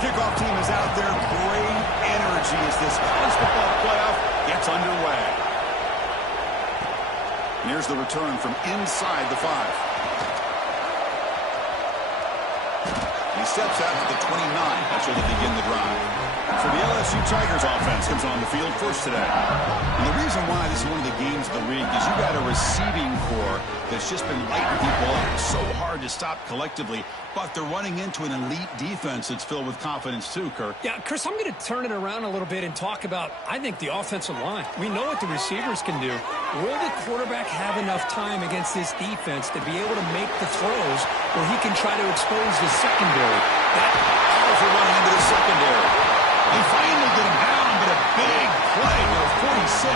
kickoff team is out there. Great energy as this college football playoff gets underway. And here's the return from inside the 5. He steps out to the 29. That's where they begin the drive. So the LSU Tigers offense comes on the field first today. And the reason why this is one of the games of the week is you got a receiving core that's just been lighting people up. It's so hard to stop collectively, but they're running into an elite defense that's filled with confidence too, Kirk. Yeah, Chris, I'm going to turn it around a little bit and talk about, I think, the offensive line. We know what the receivers can do. Will the quarterback have enough time against this defense to be able to make the throws where he can try to expose the secondary? That powerful running into the secondary. They finally get him down, but a big play to 46.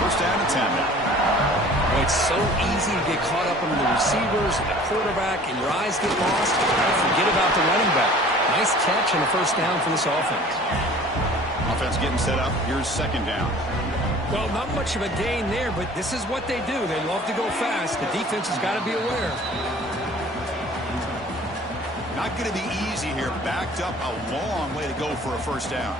First down and 10 now. Well, it's so easy to get caught up under the receivers and the quarterback, and your eyes get lost. Forget about the running back. Nice catch and a first down for this offense. Offense getting set up. Here's second down. Well, not much of a gain there, but this is what they do. They love to go fast. The defense has got to be aware. Not going to be easy here. Backed up a long way to go for a first down.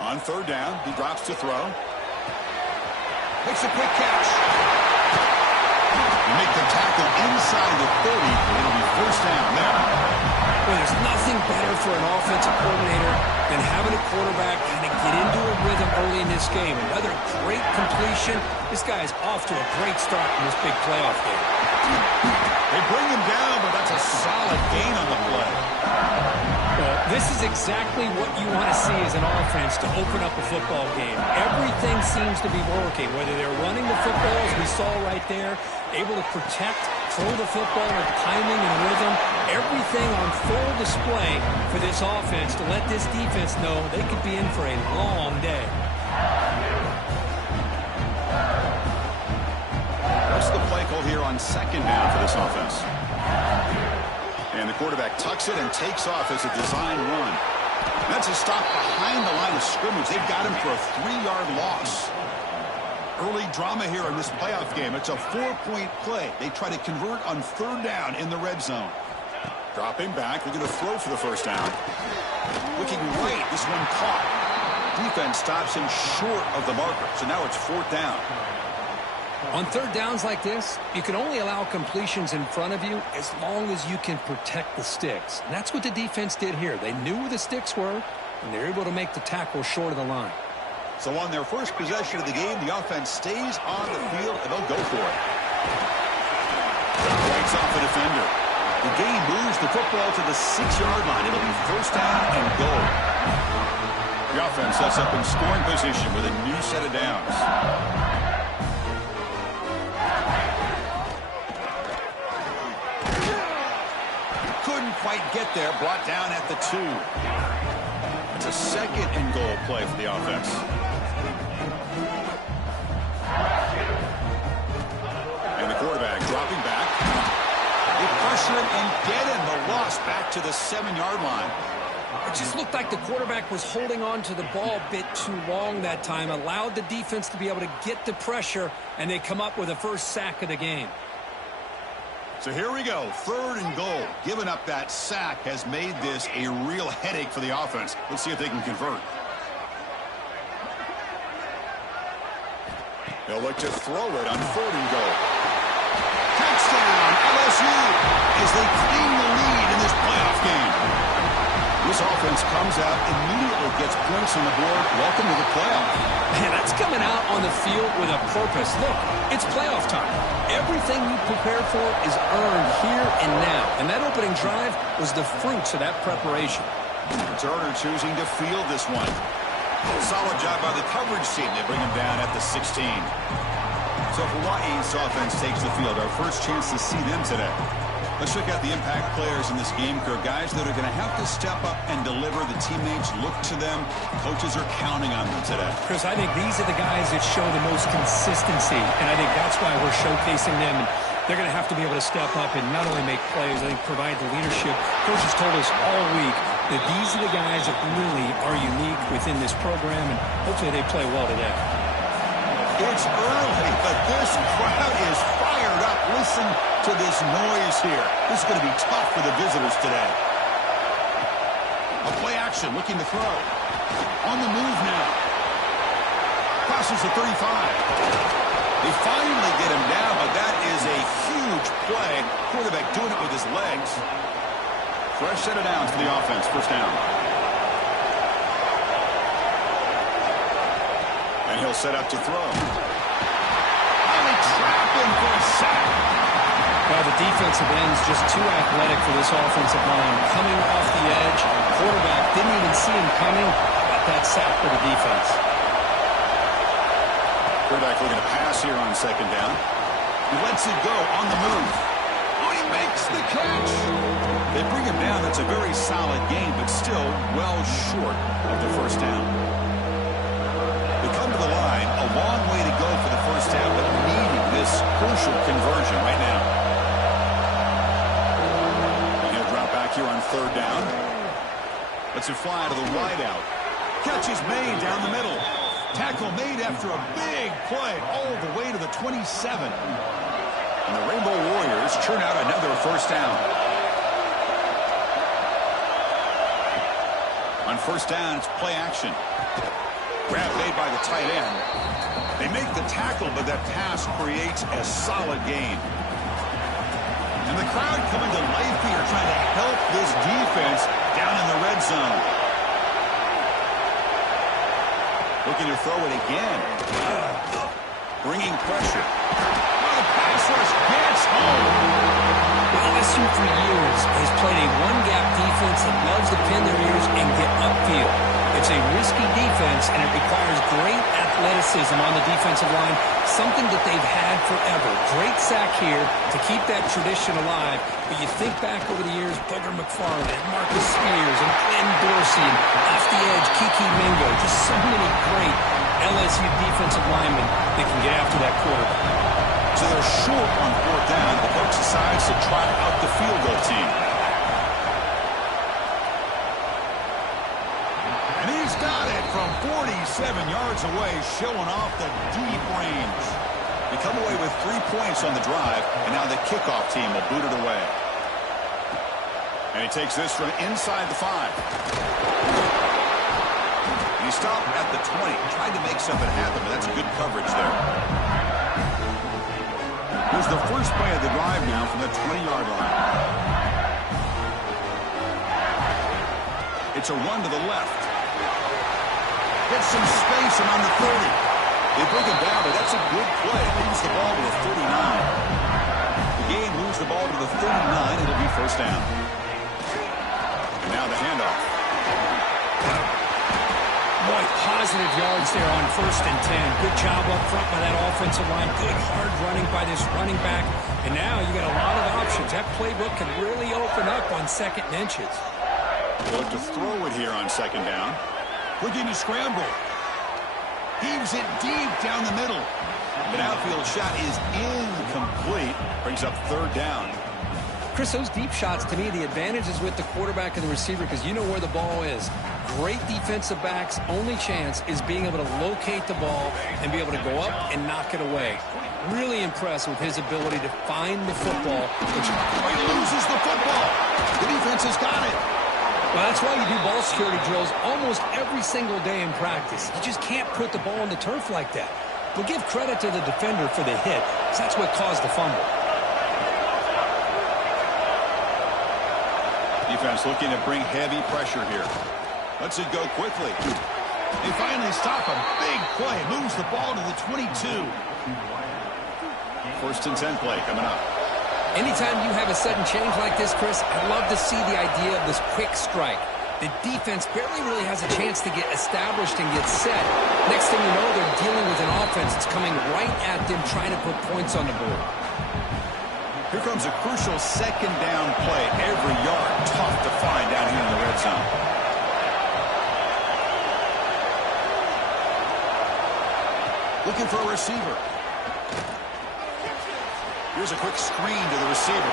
On third down, he drops to throw. Makes a quick catch. You make the tackle inside the 30. It'll be first down there. Well, there's nothing better for an offensive coordinator than having a quarterback kind of get into a rhythm early in this game. Another great completion. This guy is off to a great start in this big playoff game. They bring him down, but that's a solid gain on the play. Well, this is exactly what you want to see as an offense to open up a football game. Everything seems to be working, whether they're running the football, as we saw right there, able to protect, throw the football with timing and rhythm. Everything on full display for this offense to let this defense know they could be in for a long day. What's the play call here on second down for this offense? And the quarterback tucks it and takes off as a design run. That's a stop behind the line of scrimmage. They've got him for a 3-yard loss. Early drama here in this playoff game. It's a 4-point play. They try to convert on third down in the red zone. Dropping back. They're going to throw for the first down. Looking right. This one caught. Defense stops him short of the marker. So now it's fourth down. On third downs like this, you can only allow completions in front of you as long as you can protect the sticks. And that's what the defense did here. They knew where the sticks were, and they're able to make the tackle short of the line. So on their first possession of the game, the offense stays on the field, and they'll go for it. Breaks off the defender. The game moves the football to the 6-yard line. It'll be first down and goal. The offense sets up in scoring position with a new set of downs. Couldn't quite get there, brought down at the 2. It's a second and goal play for the offense. And the quarterback dropping back. They pressure him and get him. The loss back to the 7-yard line. It just looked like the quarterback was holding on to the ball a bit too long that time, allowed the defense to be able to get the pressure, and they come up with the first sack of the game. So here we go, third and goal. Giving up that sack has made this a real headache for the offense. Let's see if they can convert. They'll look to throw it on third and goal. Touchdown, LSU, as they claim the lead in this playoff game. This offense comes out, immediately gets points on the board. Welcome to the playoff. Man, that's coming out on the field with a purpose. Look, it's playoff time. Everything you prepare for is earned here and now. And that opening drive was the fruits of that preparation. Turner choosing to field this one. Solid job by the coverage team. They bring him down at the 16. So if Hawaii's offense takes the field, our first chance to see them today. Let's check out the impact players in this game, Kirk. Guys that are going to have to step up and deliver. The teammates look to them. Coaches are counting on them today. Chris, I think these are the guys that show the most consistency, and I think that's why we're showcasing them. And they're going to have to be able to step up and not only make plays, I think provide the leadership. Coaches told us all week that these are the guys that really are unique within this program, and hopefully they play well today. It's early, but this crowd is fired up. Listen to this noise here. This is going to be tough for the visitors today. A play action, looking to throw. On the move now. Crosses the 35. They finally get him down, but that is a huge play. Quarterback doing it with his legs. Fresh set of downs for the offense. First down. And he'll set up to throw. And they trap him for a sack. Well, the defensive end's just too athletic for this offensive line. Coming off the edge, quarterback didn't even see him coming. Got that sack for the defense. Quarterback looking to pass here on second down. He lets it go on the move. Oh, he makes the catch. They bring him down. That's a very solid game, but still well short of the first down. They come to the line. A long way to go for the first down, but needing this crucial conversion right now. And he'll drop back here on third down. Lets it fly to the wide out. Catch is made down the middle. Tackle made after a big play all the way to the 27. And the Rainbow Warriors churn out another first down. On first down, it's play action. Grab made by the tight end. They make the tackle, but that pass creates a solid gain. And the crowd coming to life here, trying to help this defense down in the red zone. Looking to throw it again. Bringing pressure. Oh, the pass rush gets home. LSU for years has played a one-gap defense that loves to pin their ears and get upfield. It's a risky defense, and it requires great athleticism on the defensive line, something that they've had forever. Great sack here to keep that tradition alive. But you think back over the years, Booger McFarland, and Marcus Spears, and Glenn Dorsey, and off the edge, Kiki Mingo. Just so many great LSU defensive linemen that can get after that quarterback. So they're short on fourth down. The coach decides to try out the field goal team. And he's got it from 47 yards away, showing off the deep range. They come away with 3 points on the drive, and now the kickoff team will boot it away. And he takes this from inside the 5. And he stopped at the 20, tried to make something happen, but that's good coverage there. Here's the first play of the drive now from the 20-yard line. It's a run to the left. Gets some space and on the 30. They bring him down, but that's a good play. Moves the ball to the 39. The game moves the ball to the 39. It'll be first down. And now the handoff. Boy, positive yards there on 1st and 10. Good job up front by that offensive line. Good hard running by this running back. And now you got a lot of options. That playbook can really open up on 2nd and inches. They'll look to throw it here on 2nd down. Looking to scramble. Heaves it deep down the middle. An outfield shot is incomplete. Brings up 3rd down. Chris, those deep shots, to me, the advantage is with the quarterback and the receiver because you know where the ball is. Great defensive backs, only chance is being able to locate the ball and be able to go up and knock it away. Really impressed with his ability to find the football. He loses the football. The defense has got it. Well, that's why you do ball security drills almost every single day in practice. You just can't put the ball on the turf like that. But give credit to the defender for the hit, because that's what caused the fumble. Defense looking to bring heavy pressure here. Lets it go quickly. They finally stop a big play. Moves the ball to the 22. 1st and 10 play coming up. Anytime you have a sudden change like this, Chris, I love to see the idea of this quick strike. The defense barely really has a chance to get established and get set. Next thing you know, they're dealing with an offense that's coming right at them, trying to put points on the board. Here comes a crucial 2nd down play. Every yard tough to find down here in the red zone. Looking for a receiver. Here's a quick screen to the receiver.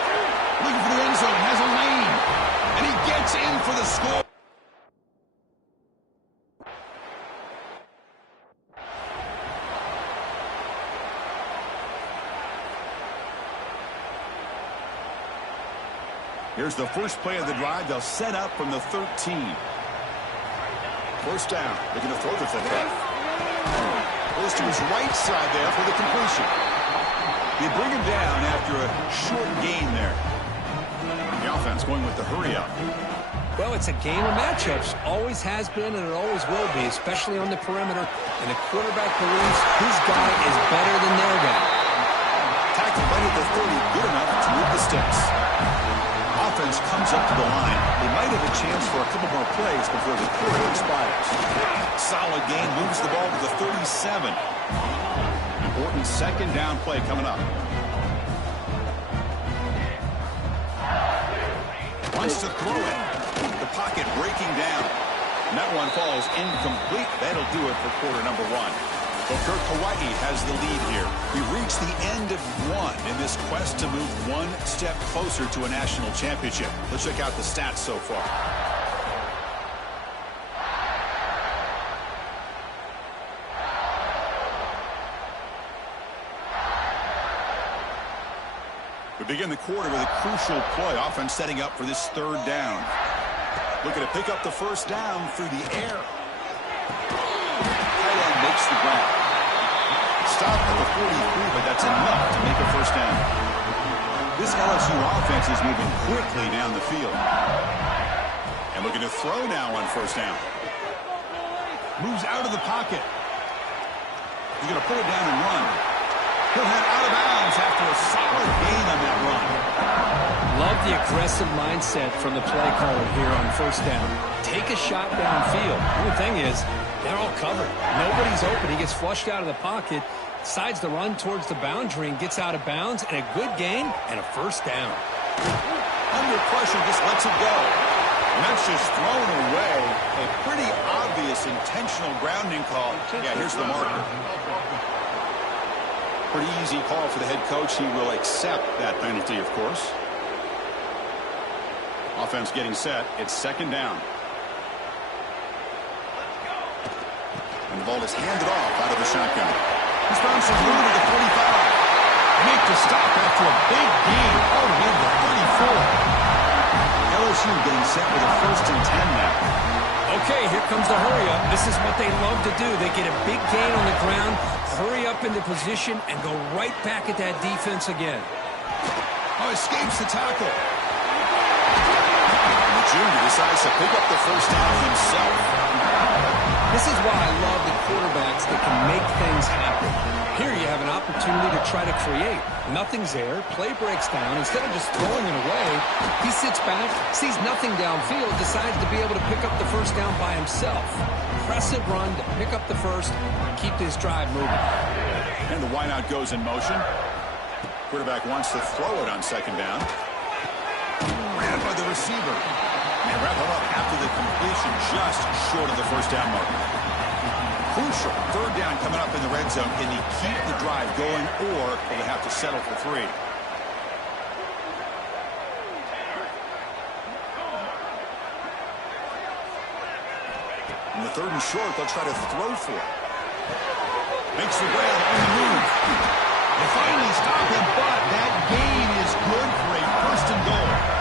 Looking for the end zone. Has a lane. And he gets in for the score. Here's the first play of the drive. They'll set up from the 13. First down. Looking to throw the football. Goes to his right side there for the completion. They bring him down after a short gain there. The offense going with the hurry up. Well, it's a game of matchups. Always has been and it always will be, especially on the perimeter. And the quarterback believes his guy is better than their guy. Tackled right at the 30, good enough to move the sticks. Offense comes up to the line. They might have a chance for a couple more plays before the quarter expires. Solid gain, moves the ball to the 37. Important second down play coming up. Wants to throw it. The pocket breaking down. And that one falls incomplete. That'll do it for quarter number one. Booker, Hawaii has the lead here. We reached the end of one in this quest to move one step closer to a national championship. Let's check out the stats so far. We begin the quarter with a crucial play. Offense setting up for this third down. Looking to pick up the first down through the air. Tight end makes the grab. Stop at the 43, but that's enough to make a first down. This LSU offense is moving quickly down the field. And looking to throw now on first down. Moves out of the pocket. He's going to pull it down and run. He'll head out of bounds after a solid gain on that run. Love the aggressive mindset from the play caller here on first down. Take a shot downfield. The only thing is, they're all covered. Nobody's open. He gets flushed out of the pocket, decides to run towards the boundary and gets out of bounds, and a good gain and a first down. Under pressure, just lets it go. And that's just thrown away. A pretty obvious intentional grounding call. Yeah, here's the marker. Pretty easy call for the head coach. He will accept that penalty, of course. Offense getting set. It's second down. And the ball is handed off out of the shotgun. He's found some room at the 45. Make the stop after a big gain all the way to the 34. LSU getting set with a first and 10 now. Okay, here comes the hurry up. This is what they love to do. They get a big gain on the ground, hurry up into position, and go right back at that defense again. Oh, escapes the tackle. And the junior decides to pick up the first down himself. This is why I love the quarterbacks that can make things happen. Here you have an opportunity to try to create. Nothing's there. Play breaks down. Instead of just throwing it away, he sits back, sees nothing downfield, decides to be able to pick up the first down by himself. Impressive run to pick up the first and keep this drive moving. And the wideout goes in motion. Quarterback wants to throw it on second down. Ran by the receiver. And wrap him up after the completion, just short of the first down marker. Crucial third down coming up in the red zone. Can he keep the drive going, or will they have to settle for three? In the third and short, they'll try to throw for it. Makes the grab on the move. They finally stop him, but that gain is good for a first and goal.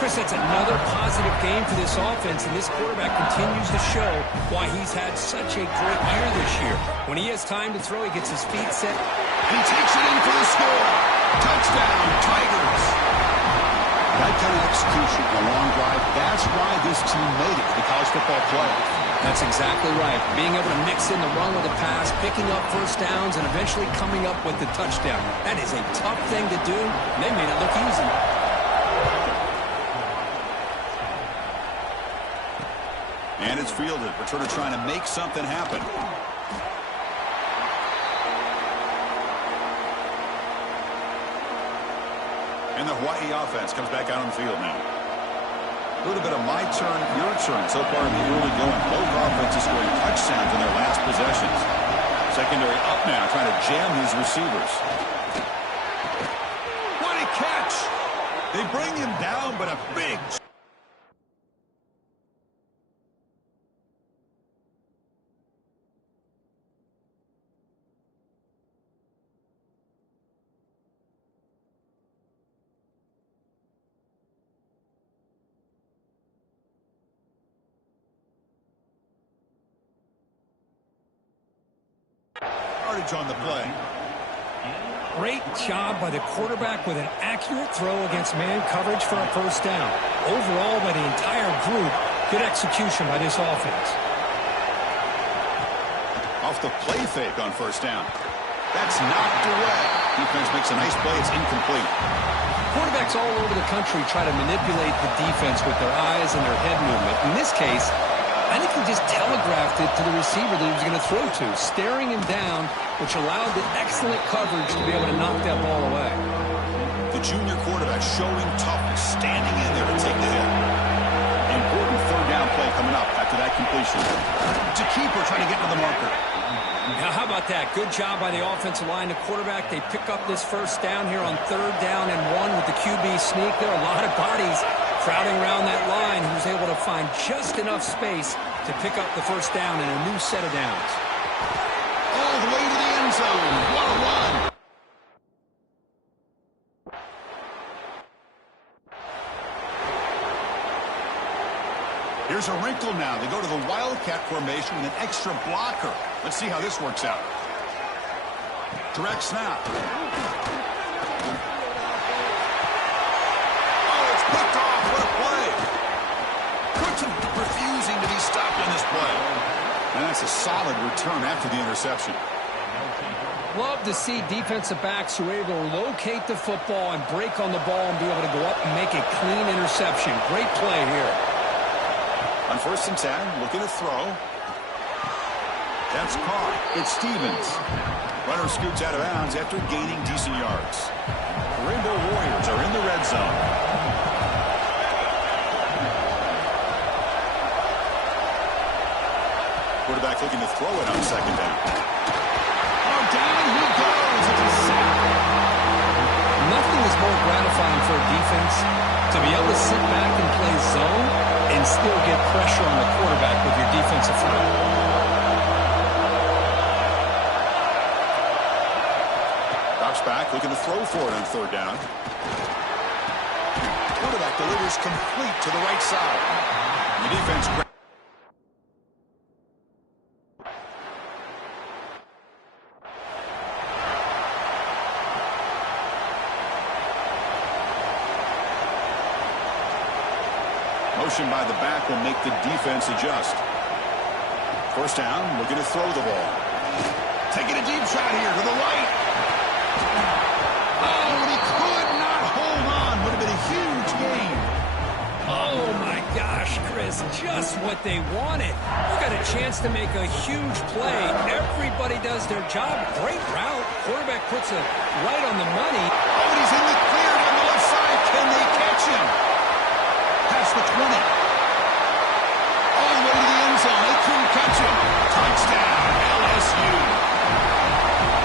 Chris, that's another positive game for this offense, and this quarterback continues to show why he's had such a great year this year. When he has time to throw, he gets his feet set. And he takes it in for the score. Touchdown, Tigers. That kind of execution, a long drive, that's why this team made it to the college football playoff. That's exactly right. Being able to mix in the run with the pass, picking up first downs, and eventually coming up with the touchdown. That is a tough thing to do, and they made it look easy. And it's fielded. Returner trying to make something happen. And the Hawaii offense comes back out on the field now. A little bit of my turn, your turn so far in the early going. Both offenses scoring touchdowns in their last possessions. Secondary up now, trying to jam these receivers. What a catch! They bring him down, but a big yardage on the play. Great job by the quarterback with an accurate throw against man coverage for a first down. Overall, by the entire group, good execution by this offense. Off the play fake on first down. That's knocked away. Defense makes a nice play. It's incomplete. Quarterbacks all over the country try to manipulate the defense with their eyes and their head movement. In this case, I think he just telegraphed it to the receiver that he was going to throw to, staring him down, which allowed the excellent coverage to be able to knock that ball away. The junior quarterback showing toughness, standing in there to take the hit. Important third down play coming up after that completion. To keeper trying to get to the marker. Now, how about that? Good job by the offensive line. The quarterback, they pick up this first down here on 3rd down and 1 with the QB sneak. There are a lot of bodies crowding around that line. He was able to find just enough space to pick up the first down and a new set of downs. All the way to the end zone. What a run. Here's a wrinkle now. They go to the Wildcat formation with an extra blocker. Let's see how this works out. Direct snap. Oh, it's picked off. What a play. Cooking, refusing to be stopped on this play. And that's a solid return after the interception. Love to see defensive backs who are able to locate the football and break on the ball and be able to go up and make a clean interception. Great play here. On 1st and 10, looking to throw. That's caught. It's Stevens. Runner scoots out of bounds after gaining decent yards. The Rainbow Warriors are in the red zone. Quarterback looking to throw it on 2nd down. Oh, down he goes. It's a sack. Nothing is more gratifying for a defense to be able to sit back and play zone and still get pressure on the quarterback with your defensive front. Drops back, looking to throw for it on 3rd down. Quarterback delivers complete to the right side. The defense. Motion by the back will make the defense adjust. 1st down, looking to throw the ball. Taking a deep shot here to the right. Oh, and he could not hold on. Would have been a huge gain. Oh, my gosh, Chris, just what they wanted. We got a chance to make a huge play. Everybody does their job. Great route. Quarterback puts it right on the money. Oh, and he's in the clear on the left side. Can they catch him? Past the 20. All the way to the end zone. They couldn't catch him. Touchdown, LSU.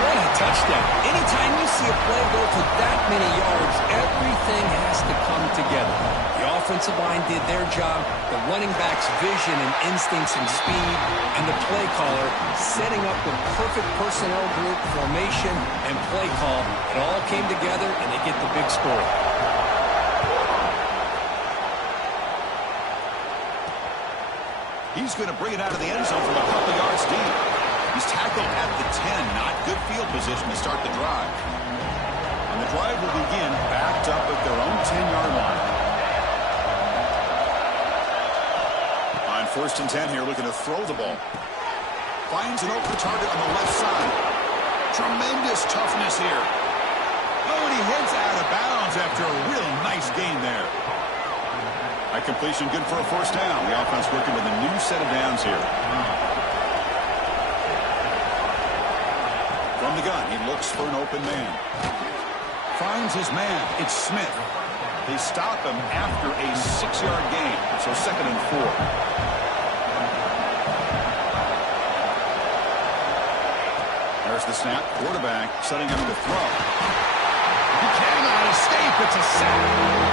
What a touchdown. Anytime you see a play go for that many yards, everything has to come together. The offensive line did their job, the running back's vision and instincts and speed, and the play caller setting up the perfect personnel group, formation, and play call. It all came together, and they get the big score. He's going to bring it out of the end zone from a couple yards deep. He's tackled at the 10. Not good field position to start the drive. And the drive will begin backed up at their own 10-yard line. On 1st and 10 here, looking to throw the ball. Finds an open target on the left side. Tremendous toughness here. Oh, and he heads out of bounds after a real nice gain there. That completion good for a 1st down. The offense working with a new set of downs here. From the gun, he looks for an open man. Finds his man. It's Smith. They stop him after a 6-yard gain. So 2nd and 4. There's the snap. Quarterback setting up to throw. He cannot escape. It's a sack.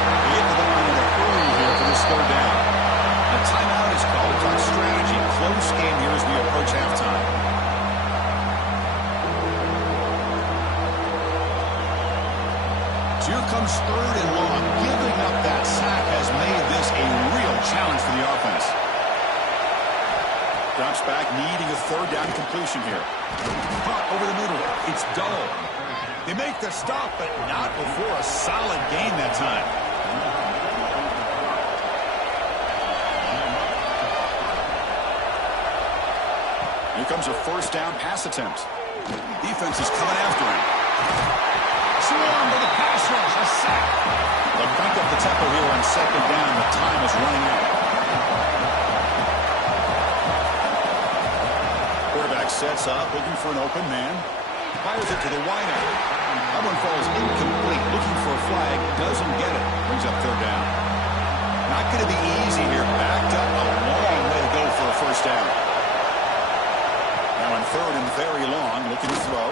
They get to the line early here for this 3rd down. A timeout is called. Talk strategy. Close game here as we approach halftime. So here comes 3rd and long. Giving up that sack has made this a real challenge for the offense. Drops back, needing a third down completion here. Caught over the middle. It's dull. They make the stop, but not before a solid gain that time. Here comes a first down pass attempt. Defense is coming after him. Swarm with a pass rush, a sack. They'll crank up the tempo here on second down. The time is running out. Quarterback sets up, looking for an open man. Fires it to the wideout. That one falls incomplete. Looking for a flag, doesn't get it. Brings up third down. Not going to be easy here. Backed up a long way to go for a first down. Now on third and very long, looking to throw.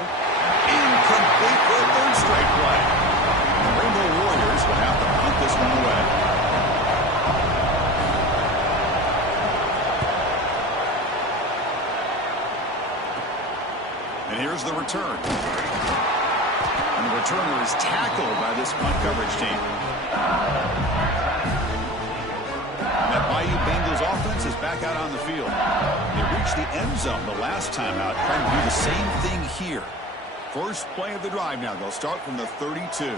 Incomplete for a third straight play. The Rainbow Warriors will have to punt this one away. And here's the return. And the returner is tackled by this punt coverage team. That Bayou Bengals offense is back out on the field. They reached the end zone the last time out, trying to do the same thing here. First play of the drive now. They'll start from the 32.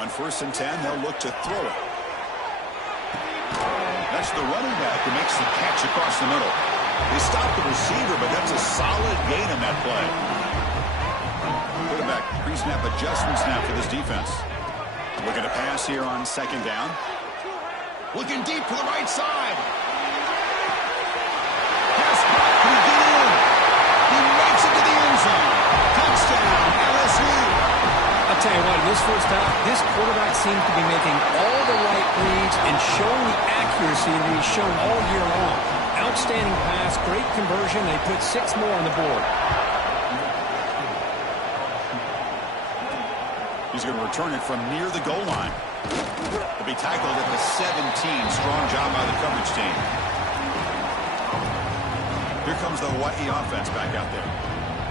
On 1st and 10, they'll look to throw it. That's the running back who makes the catch across the middle. They stopped the receiver, but that's a solid gain on that play. Quarterback pre-snap adjustments now for this defense. Looking to pass here on second down. Looking deep to the right side. Pass back. Can he get in? He makes it to the end zone. Touchdown, LSU. I'll tell you what, in this first half, this quarterback seems to be making all the right reads and showing the accuracy that he's shown all year long. Outstanding pass, great conversion. They put 6 more on the board. He's going to return it from near the goal line. He'll be tackled at the 17. Strong job by the coverage team. Here comes the Hawaii offense back out there.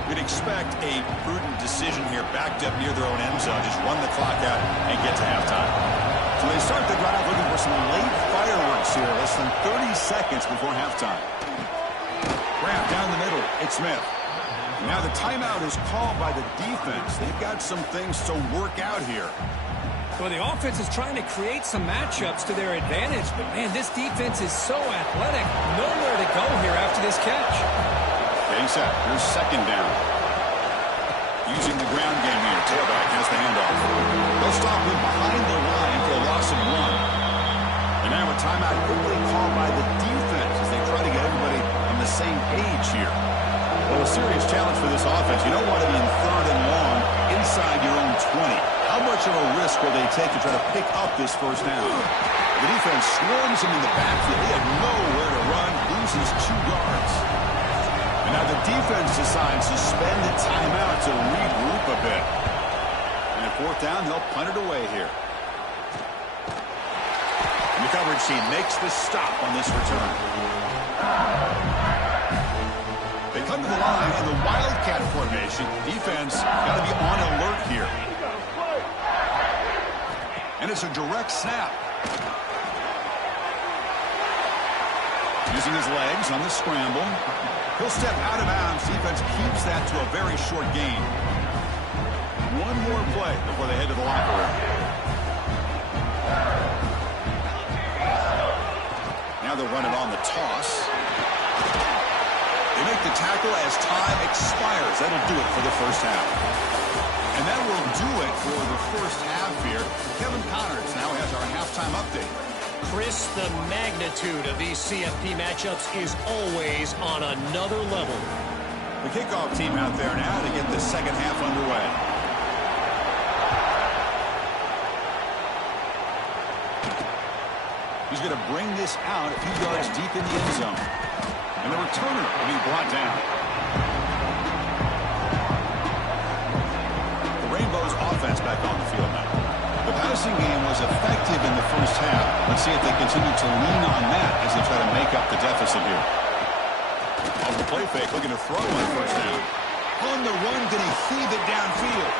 We'd expect a prudent decision here, backed up near their own end zone. Just run the clock out and get to halftime. So they start the drive looking for some late fireworks here. Less than 30 seconds before halftime. Grab down the middle. It's Smith. Now the timeout is called by the defense. They've got some things to work out here. Well, the offense is trying to create some matchups to their advantage. But, man, this defense is so athletic. Nowhere to go here after this catch. Getting set. Here's second down. Using the ground game here. Tailback has the handoff. They'll stop him behind the line for a loss of 1. And now a timeout quickly called by the defense as they try to get everybody on the same page here. Well, a serious challenge for this offense. You don't want to be in third and long inside your own 20. How much of a risk will they take to try to pick up this first down? The defense swarms him in the backfield. He had nowhere to run, loses 2 yards. And now the defense decides to spend the timeout to regroup a bit. And at 4th down, they'll punt it away here. And the coverage team makes the stop on this return. They come to the line in the Wildcat formation. Defense got to be on alert here. And it's a direct snap. Using his legs on the scramble. He'll step out of bounds. Defense keeps that to a very short gain. One more play before they head to the locker room. Now they'll run it on the toss. They make the tackle as time expires. That'll do it for the first half. And that will do it for the first half here. Kevin Connors now has our halftime update. Chris, the magnitude of these CFP matchups is always on another level. The kickoff team out there now to get the second half underway. He's going to bring this out a few yards deep in the end zone. And the returner will be brought down. The Rainbows offense back on the field now. The passing game was effective in the first half. Let's see if they continue to lean on that as they try to make up the deficit here. Off the play fake, looking to throw on first down. On the run, going to heave it downfield.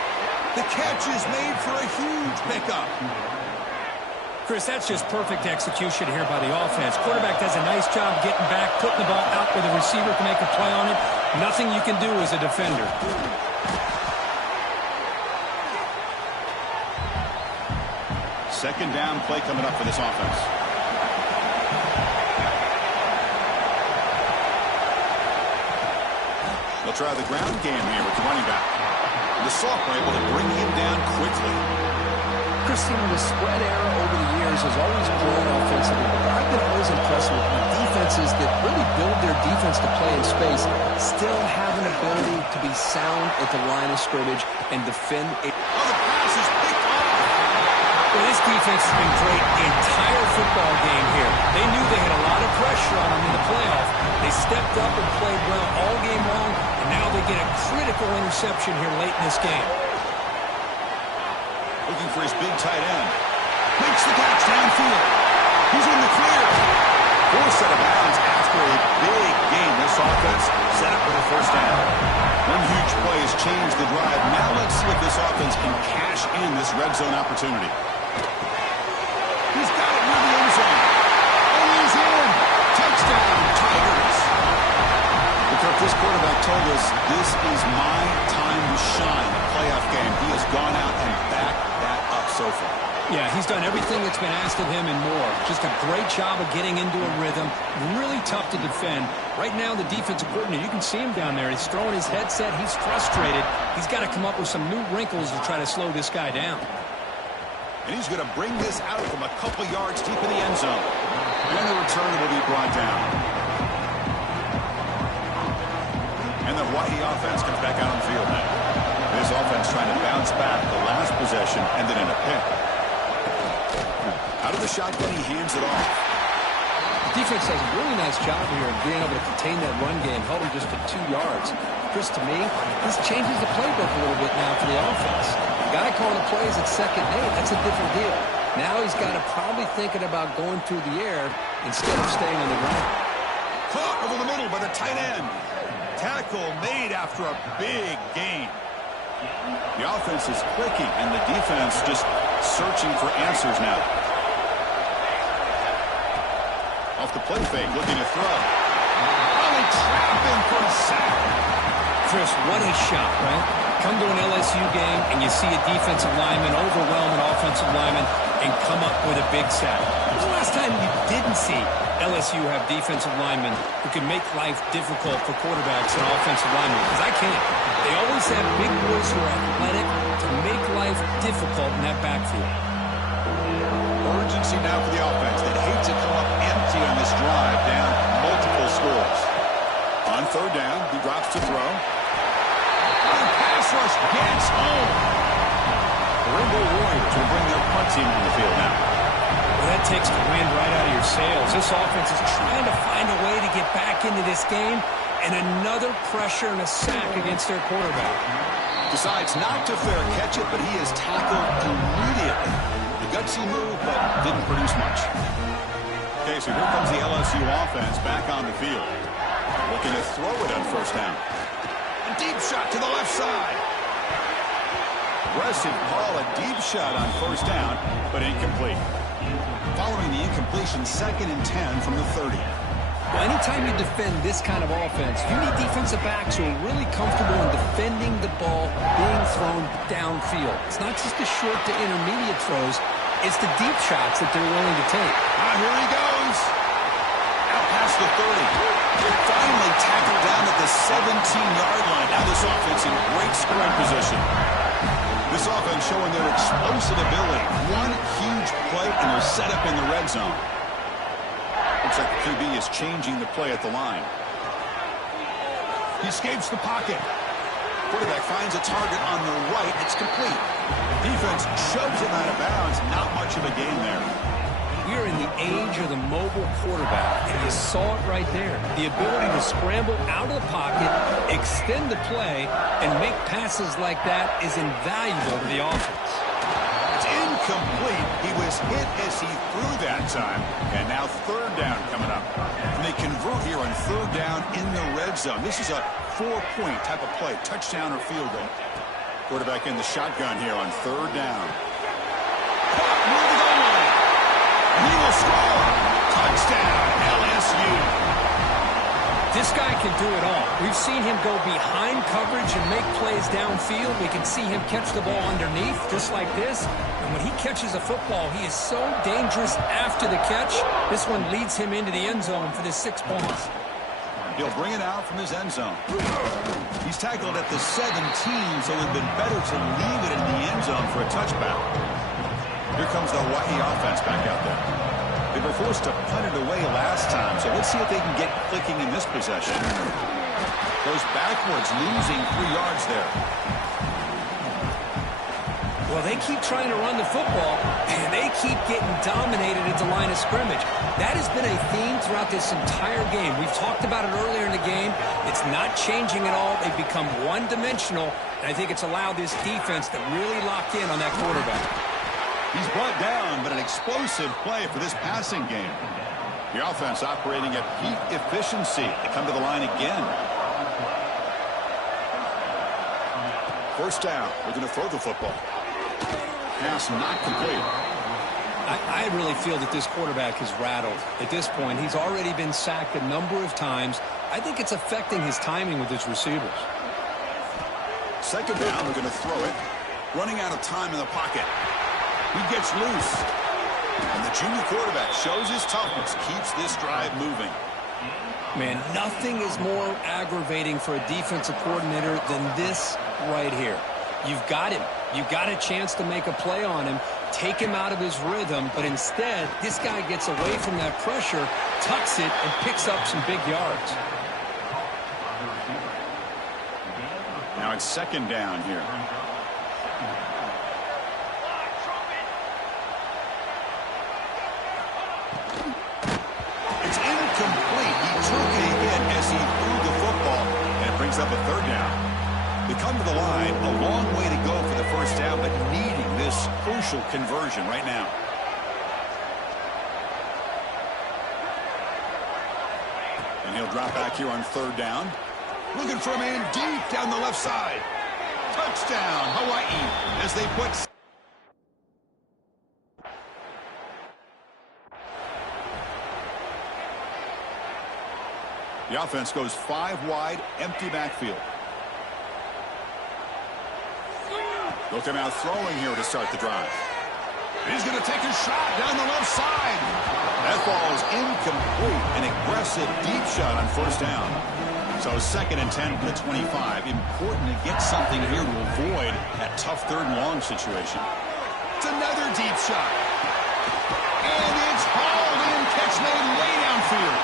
The catch is made for a huge pickup. Chris, that's just perfect execution here by the offense. Quarterback does a nice job getting back, putting the ball out where the receiver can make a play on it. Nothing you can do as a defender. Second down play coming up for this offense. They'll try the ground game here with the running back. The Sophomore able to bring him down quickly. Christine, the spread era over the years has always grown offensively, but I've been always impressed with the defenses that really build their defense to play in space, still have an ability to be sound at the line of scrimmage and defend it. Oh, the pass is picked off. Well, this defense has been great the entire football game here. They knew they had a lot of pressure on them in the playoff. They stepped up and played well all game long, and now they get a critical interception here late in this game. Looking for his big tight end. Makes the catch downfield. He's in the clear. Forced out of bounds after a big game. This offense set up with a first down. One huge play has changed the drive. Now let's see if this offense can cash in this red zone opportunity. He's got it near the end zone. And he's in. Touchdown, Tigers. Because this quarterback told us this is my time to shine. Playoff game. He has gone out and backed that up so far. Yeah, he's done everything that's been asked of him and more. Just a great job of getting into a rhythm. Really tough to defend. Right now, the defensive coordinator, you can see him down there. He's throwing his headset. He's frustrated. He's got to come up with some new wrinkles to try to slow this guy down. And he's going to bring this out from a couple yards deep in the end zone. And the return will be brought down. And the Hawaii offense comes back out on the field now. This offense trying to bounce back the last possession and then in a pick. Out of the shotgun, he hands it off. The defense does a really nice job here of being able to contain that run game, held him just to 2 yards. Chris, to me, this changes the playbook a little bit now for the offense. The guy calling the plays at 2nd and 8, that's a different deal. Now he's got to probably thinking about going through the air instead of staying on the ground. Caught over the middle by the tight end. Tackle made after a big gain. The offense is clicking, and the defense just searching for answers now. Off the play fake, looking to throw. Oh, they trap him for a sack. Chris, what a shot, right? Come to an LSU game, and you see a defensive lineman overwhelm an offensive lineman and come up with a big sack. When was the last time you didn't see LSU have defensive linemen who can make life difficult for quarterbacks and offensive linemen? Because I can't. They always have big boys who are athletic to make life difficult in that backfield. Urgency now for the offense that hates to come up empty on this drive, down multiple scores. On 3rd down, he drops to throw. And pass rush gets home. The Rainbow Warriors will bring their punt team on the field now. Well, that takes the wind right out of your sails. This offense is trying to find a way to get back into this game, and another pressure and a sack against their quarterback. Decides not to fair catch it, but he is tackled immediately. The gutsy move, but didn't produce much. Okay, so here comes the LSU offense back on the field. Looking to throw it on 1st down. A deep shot to the left side. Aggressive call, a deep shot on 1st down, but incomplete. Following the incompletion, 2nd and 10 from the 30. Well, anytime you defend this kind of offense, you need defensive backs who are really comfortable in defending the ball being thrown downfield. It's not just the short to intermediate throws. It's the deep shots that they're willing to take. Ah, here he goes. Out past the 30. Finally tackled down at the 17-yard line. Now this offense in great scoring position. This offense showing their explosive ability. One huge play, and they're set up in the red zone. Looks like the QB is changing the play at the line. He escapes the pocket. Quarterback finds a target on the right. It's complete. Defense shoves him out of bounds. Not much of a gain there. We're in the age of the mobile quarterback, and you saw it right there. The ability to scramble out of the pocket, extend the play, and make passes like that is invaluable to the offense. It's incomplete. He was hit as he threw that time, and now 3rd down coming up. And they convert here on 3rd down in the red zone. This is a 4-point type of play, touchdown or field goal. Quarterback in the shotgun here on 3rd down. Caught near the goal line. He will score. Touchdown, LSU. This guy can do it all. We've seen him go behind coverage and make plays downfield. We can see him catch the ball underneath, just like this. And when he catches a football, he is so dangerous after the catch. This one leads him into the end zone for the 6 points. He'll bring it out from his end zone. He's tackled at the 17, so it would have been better to leave it in the end zone for a touchback. Here comes the Hawaii offense back out there. They were forced to punt it away last time, so let's see if they can get clicking in this possession. Goes backwards, losing 3 yards there. Well, they keep trying to run the football, and they keep getting dominated at the line of scrimmage. That has been a theme throughout this entire game. We've talked about it earlier in the game. It's not changing at all. They've become one-dimensional, and I think it's allowed this defense to really lock in on that quarterback. He's brought down, but an explosive play for this passing game. The offense operating at peak efficiency. They come to the line again. First down. We're going to throw the football. Pass not complete. I really feel that this quarterback is rattled. At this point, he's already been sacked a number of times. I think it's affecting his timing with his receivers. Second down, we're going to throw it. Running out of time in the pocket. He gets loose. And the junior quarterback shows his toughness, keeps this drive moving. Man, nothing is more aggravating for a defensive coordinator than this right here. You've got him. You've got a chance to make a play on him, take him out of his rhythm, but instead, this guy gets away from that pressure, tucks it, and picks up some big yards. Now it's second down here. It's incomplete. He took a hit as he threw the football, and it brings up a third down. They come to the line, a long way to go for the first down, but needing this crucial conversion right now. And he'll drop back here on third down. Looking for a man deep down the left side. Touchdown, Hawaii, as they put... The offense goes 5 wide, empty backfield. They'll come out throwing here to start the drive. He's going to take a shot down the left side. That ball is incomplete. An aggressive deep shot on first down. So second and 10 from the 25. Important to get something here to avoid that tough third and long situation. It's another deep shot. And it's hauled in. Catch made way downfield.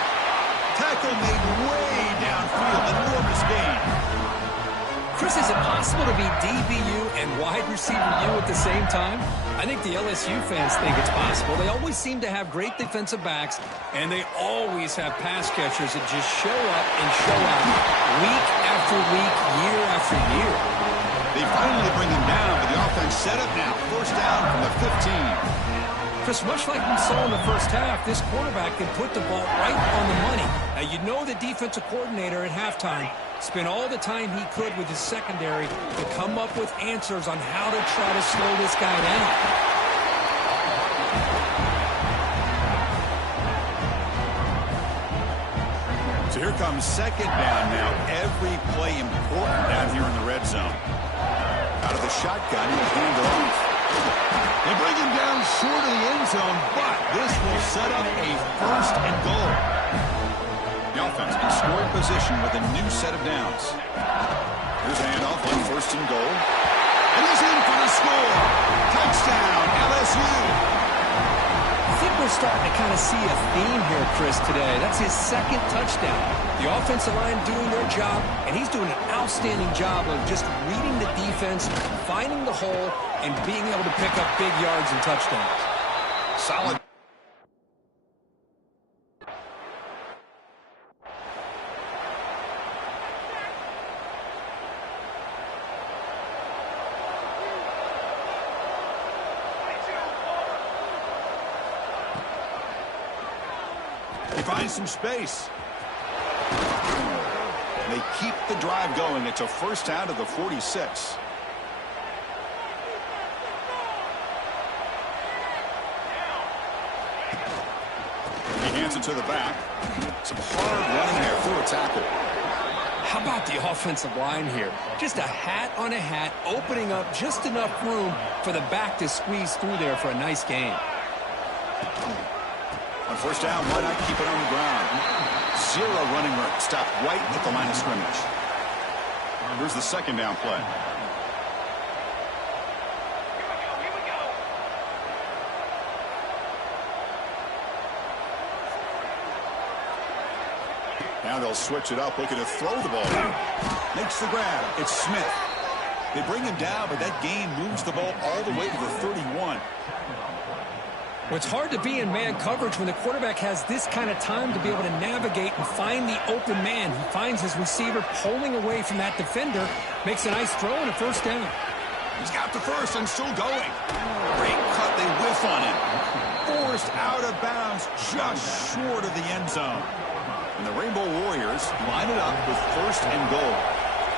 Tackle made way downfield. Enormous gain. Chris, is it possible to be DBU and wide receiver U at the same time? I think the LSU fans think it's possible. They always seem to have great defensive backs, and they always have pass catchers that just show up and show out week after week, year after year. They finally bring him down, but the offense set up now. First down from the 15. Chris, much like we saw in the first half, this quarterback can put the ball right on the money. Now, you know the defensive coordinator at halftime spent all the time he could with his secondary to come up with answers on how to try to slow this guy down. So here comes second down now. Every play important down here in the red zone. Out of the shotgun, he'll hand it off. They bring him down short of the end zone, but this will set up a first and goal. The offense in scoring position with a new set of downs. Here's a handoff on first and goal. And he's in for the score. Touchdown, LSU. I think we're starting to kind of see a theme here, Chris, today. That's his second touchdown. The offensive line doing their job, and he's doing an outstanding job of just reading the defense, finding the hole, and being able to pick up big yards and touchdowns. Solid. He finds some space. They keep the drive going. It's a first down to the 46. it to the back. Some hard running there through a tackle. How about the offensive line here? Just a hat on a hat, opening up just enough room for the back to squeeze through there for a nice gain. On first down, why not keep it on the ground? Zero running room. Stop right at the line of scrimmage. Here's the second down play. Now they'll switch it up, looking to throw the ball. Makes the grab. It's Smith. They bring him down, but that gain moves the ball all the way to the 31. Well, it's hard to be in man coverage when the quarterback has this kind of time to be able to navigate and find the open man. He finds his receiver pulling away from that defender, makes a nice throw and a first down. He's got the first and still going. Great cut. They whiff on him. Forced out of bounds just short of the end zone. And the Rainbow Warriors line it up with first and goal.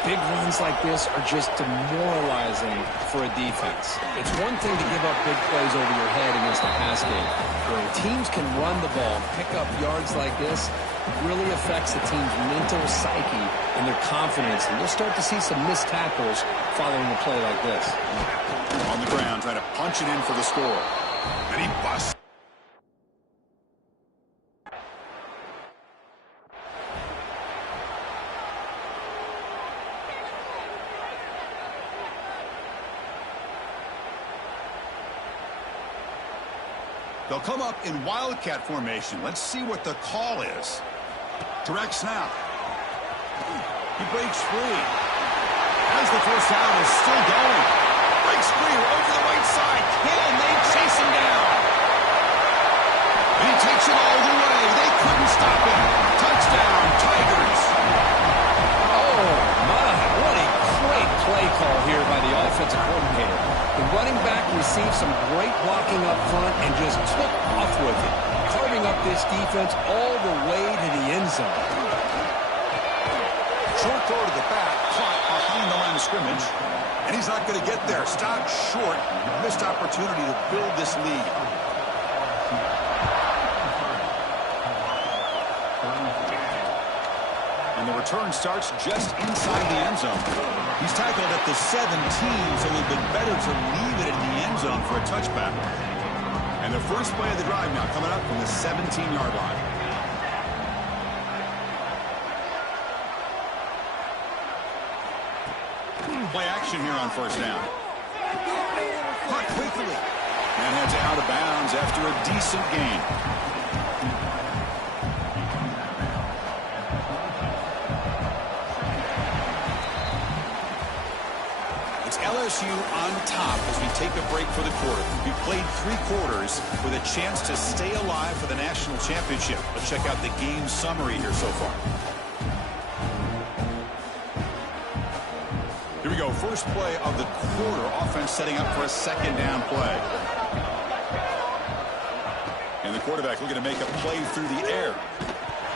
Big runs like this are just demoralizing for a defense. It's one thing to give up big plays over your head against a pass game. When teams can run the ball, pick up yards like this, it really affects the team's mental psyche and their confidence. And you'll start to see some missed tackles following a play like this. On the ground, trying to punch it in for the score. And he busts. They'll come up in wildcat formation. Let's see what the call is. Direct snap. He breaks free. As the first down is still going. Breaks free over the right side. Can they chase him down? And he takes it all the way. They couldn't stop him. Touchdown, Tigers. Oh, my. What a great play call here by the offensive coordinator. The running back received some great blocking up front and just took off with it, carving up this defense all the way to the end zone. Short throw to the back, caught behind the line of scrimmage, and he's not going to get there. Stopped short. Missed opportunity to build this lead. And the return starts just inside the end zone. He's tackled at the 17, so it would have been better to leave it in the end zone for a touchback. And the first play of the drive now coming up from the 17-yard line. Play action here on first down. Caught quickly. And heads out of bounds after a decent gain. LSU on top as we take a break for the quarter. We played 3 quarters with a chance to stay alive for the national championship. Let's check out the game summary here so far. Here we go. First play of the quarter. Offense setting up for a second down play. And the quarterback looking to make a play through the air.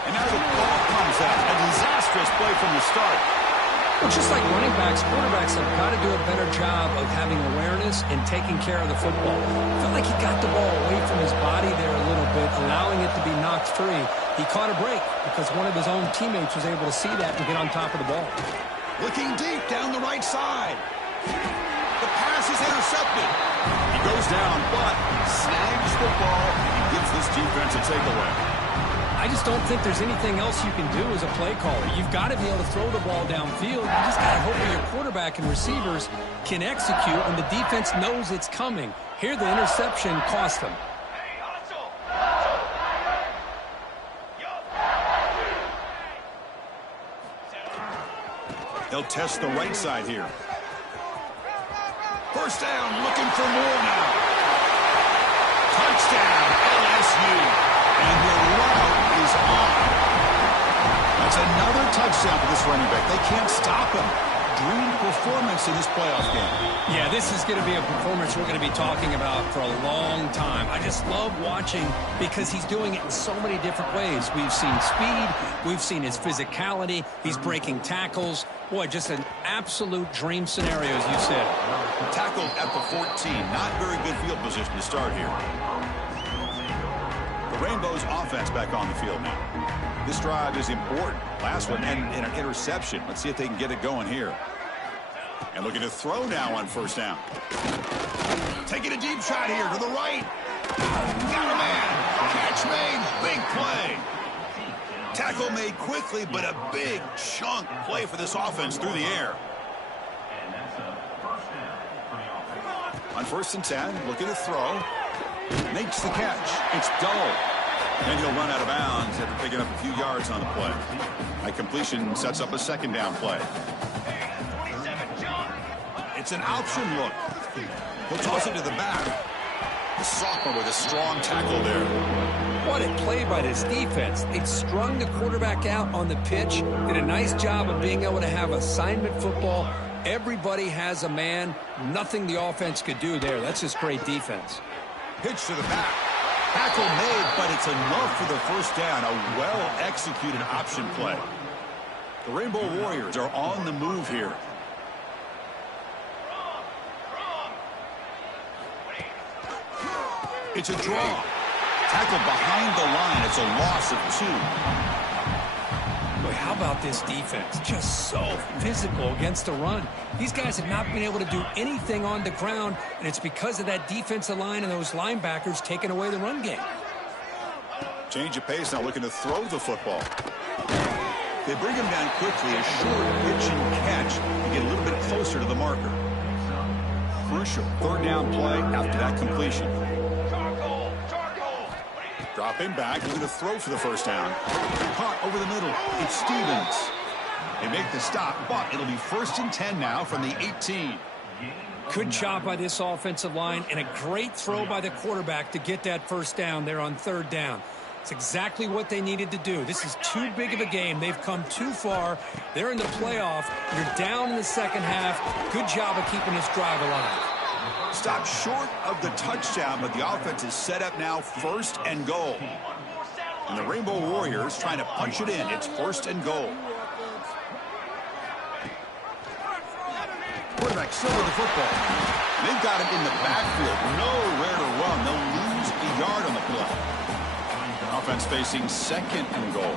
And now the ball comes out. A disastrous play from the start. Well, just like running backs, quarterbacks have got to do a better job of having awareness and taking care of the football. I felt like he got the ball away from his body there a little bit, allowing it to be knocked free. He caught a break because one of his own teammates was able to see that and get on top of the ball. Looking deep down the right side. The pass is intercepted. He goes down, but snags the ball and gives this defense a takeaway. I just don't think there's anything else you can do as a play caller. You've got to be able to throw the ball downfield. You just got to hope that your quarterback and receivers can execute when the defense knows it's coming. Here, the interception cost them. They'll test the right side here. First down, looking for more now. Touchdown, LSU. And the route is on. That's another touchdown for this running back. They can't stop him. Dream performance in this playoff game. Yeah, this is going to be a performance we're going to be talking about for a long time. I just love watching because he's doing it in so mmany different ways. We've seen speed. We've seen his physicality. He's breaking tackles. Boy, just an absolute dream scenario, as you said. Tackled at the 14. Not very good field position to start here. The Rainbow's offense back on the field now. This drive is important. Last one and an interception. Let's see if they can get it going here. And looking to throw now on first down. Taking a deep shot here to the right. Got a man. Catch made. Big play. Tackle made quickly, but a big chunk play for this offense through the air. On first and 10, looking to throw. Makes the catch. It's dull. And he'll run out of bounds after picking up a few yards on the play. That completion sets up a second down play. It's an option look. He'll toss it to the back. The sophomore with a strong tackle there. What a play by this defense. They strung the quarterback out on the pitch. Did a nice job of being able to have assignment football. Everybody has a man. Nothing the offense could do there. That's just great defense. Pitch to the back. Tackle made, but it's enough for the first down. A well-executed option play. The Rainbow Warriors are on the move here. It's a draw. Tackled behind the line. It's a loss of 2. Boy, how about this defense? Just so physical against the run. These guys have not been able to do anything on the ground, and it's because of that defensive line and those linebackers taking away the run game. Change of pace now, looking to throw the football. They bring him down quickly. A short pitch and catch to get a little bit closer to the marker. Crucial third down play after that completion. Dropping back, looking to throw for the first down. Caught over the middle. It's Stevens. They make the stop, but it'll be first and 10 now from the 18. Good job by this offensive line and a great throw by the quarterback to get that first down there on third down. It's exactly what they needed to do. This is too big of a game. They've come too far. They're in the playoff. You're down in the second half. Good job of keeping this drive alive. Stopped short of the touchdown, but the offense is set up now first and goal. And the Rainbow Warriors trying to punch it in. It's first and goal. Quarterback still with the football. They've got him in the backfield. Nowhere to run. They'll lose a yard on the play. Offense facing second and goal.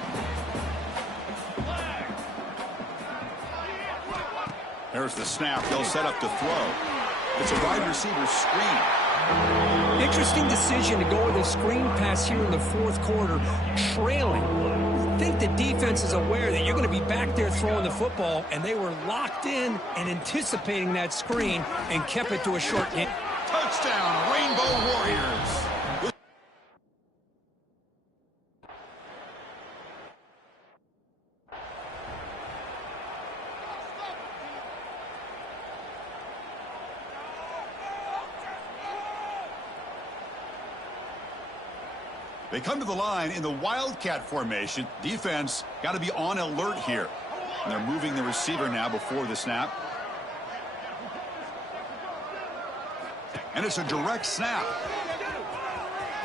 There's the snap. They'll set up to throw. It's a wide receiver screen. Interesting decision to go with a screen pass here in the fourth quarter, trailing. I think the defense is aware that you're going to be back there throwing the football, and they were locked in and anticipating that screen and kept it to a short game. Touchdown, Rainbow Warriors. They come to the line in the Wildcat formation. Defense got to be on alert here. And they're moving the receiver now before the snap. And it's a direct snap.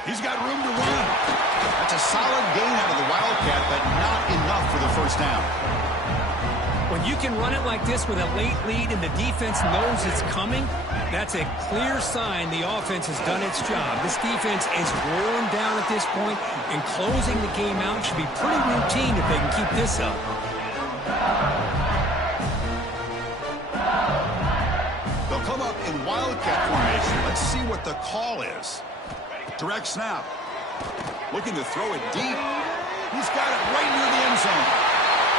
He's got room to run. That's a solid gain out of the Wildcat, but not enough for the first down. When you can run it like this with a late lead and the defense knows it's coming, that's a clear sign the offense has done its job. This defense is worn down at this point, and closing the game out should be pretty routine if they can keep this up. They'll come up in Wildcat formation. Let's see what the call is. Direct snap. Looking to throw it deep. He's got it right near the end zone.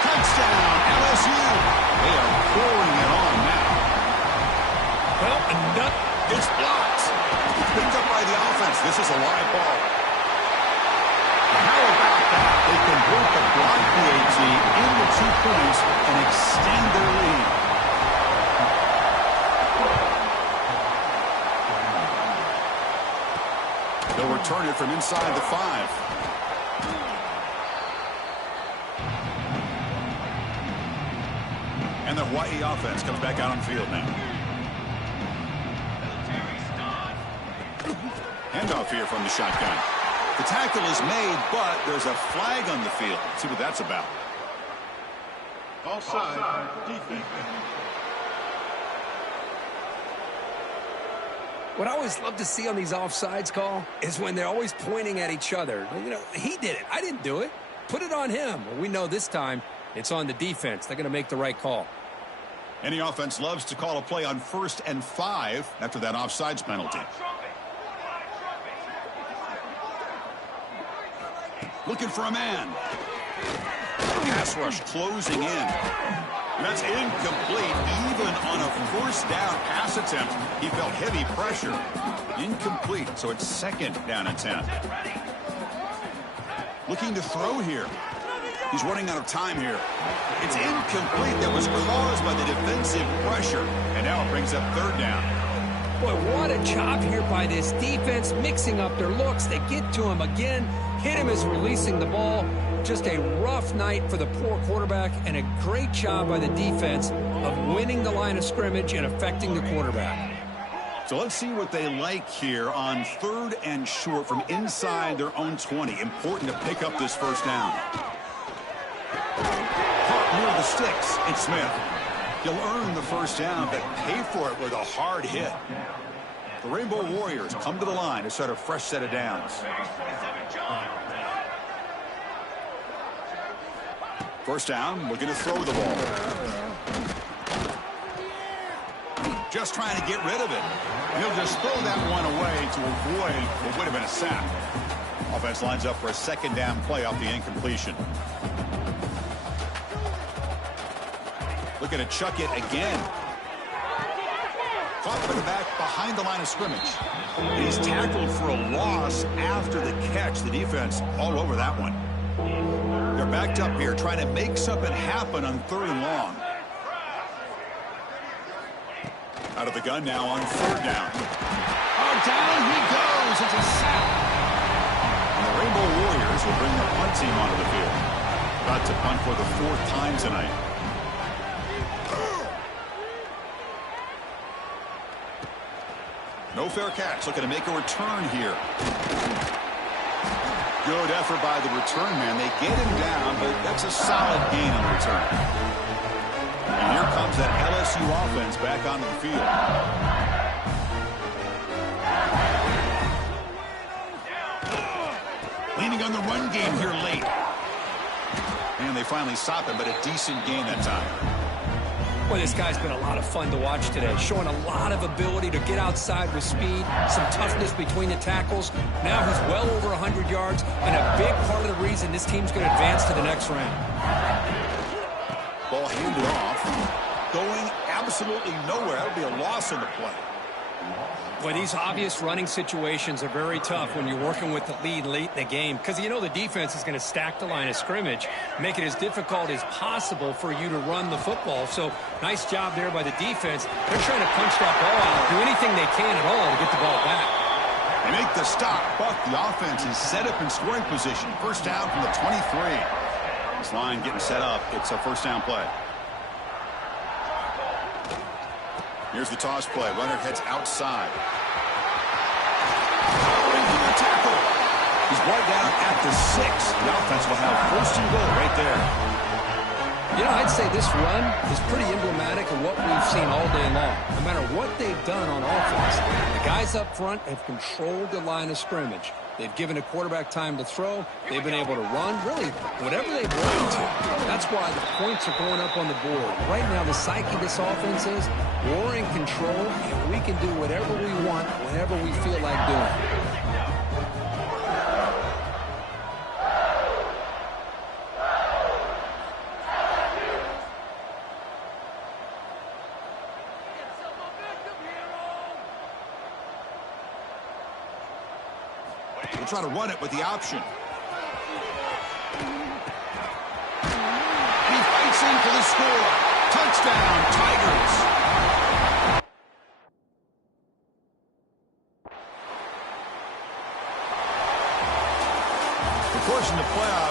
Touchdown, LSU. They are pouring it on now. Well, It's blocked. It's picked up by the offense. This is a live ball. How about that? They convert the block PAT into 2 points and extend their lead. They'll return it from inside the 5. And the Hawaii offense comes back out on the field now. Handoff here from the shotgun. The tackle is made, but there's a flag on the field. Let's see what that's about. Offside, defense. What I always love to see on these offsides call is when they're always pointing at each other. You know, he did it. I didn't do it. Put it on him. Well, we know this time it's on the defense. They're going to make the right call. Any offense loves to call a play on 1st and 5 after that offsides penalty. Looking for a man. Pass rush closing in. That's incomplete. Even on a 1st down pass attempt, he felt heavy pressure. Incomplete, so it's 2nd down and 10. Looking to throw here. He's running out of time here. It's incomplete. That was caused by the defensive pressure. And now it brings up 3rd down. Boy, what a job here by this defense, mixing up their looks. They get to him again, hit him as releasing the ball. Just a rough night for the poor quarterback, and a great job by the defense of winning the line of scrimmage and affecting the quarterback. So let's see what they like here on 3rd and short from inside their own 20. Important to pick up this 1st down. Caught near the sticks. It's Smith. He'll earn the 1st down, but pay for it with a hard hit. The Rainbow Warriors come to the line to start a fresh set of downs. 1st down, looking to throw the ball. Just trying to get rid of it. And he'll just throw that one away to avoid what would have been a sack. Offense lines up for a 2nd down play off the incompletion. Looking to chuck it again. Caught by the back behind the line of scrimmage. And he's tackled for a loss after the catch. The defense all over that one. They're backed up here trying to make something happen on 3rd and long. Out of the gun now on 3rd down. Oh, down he goes. It's a sack. And the Rainbow Warriors will bring the punt team onto the field. About to punt for the 4th time tonight. No fair catch. Looking to make a return here. Good effort by the return man. They get him down, but that's a solid gain on the return. And here comes that LSU offense back onto the field. Leaning on the run game here late. And they finally stop him, but a decent gain that time. Well, this guy's been a lot of fun to watch today, showing a lot of ability to get outside with speed, some toughness between the tackles. Now he's well over 100 yards, and a big part of the reason this team's going to advance to the next round. Ball handed off, going absolutely nowhere. That would be a loss on the play. Well, these obvious running situations are very tough when you're working with the lead late in the game, because you know the defense is going to stack the line of scrimmage, make it as difficult as possible for you to run the football. So nice job there by the defense. They're trying to punch that ball out, do anything they can at all to get the ball back. They make the stop, but the offense is set up in scoring position. 1st down from the 23. This line getting set up. It's a 1st down play. Here's the toss play. Runner heads outside. And tackle. He's brought down at the 6. The offense will have 1st and goal right there. You know, I'd say this run is pretty emblematic of what we've seen all day long. No matter what they've done on offense, the guys up front have controlled the line of scrimmage. They've given a quarterback time to throw. They've been able to run, really, whatever they've wanted to. That's why the points are going up on the board. Right now, the psyche of this offense is we're in control, and we can do whatever we want whenever we feel like doing. We'll try to run it with the option. He fights in for the score. Touchdown, Tigers. Of course, in the playoffs,